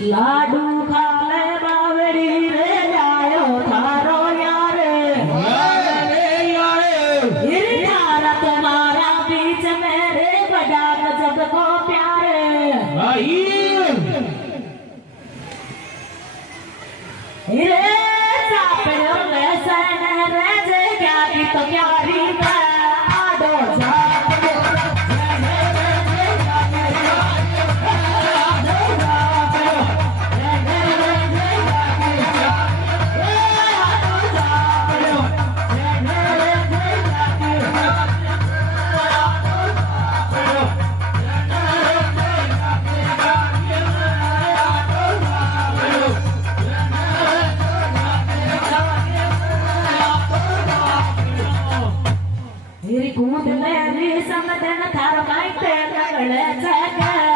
लाडू खाले बावड़ी रे जायो थारो यारे यारा तुम्हारा बीच में रे बड़ा गजब को प्यारे रे चापड़ो ले सन रे जे क्या की तो प्यारी आडो कूद मेरी समझन थार माइते लगड़े जगे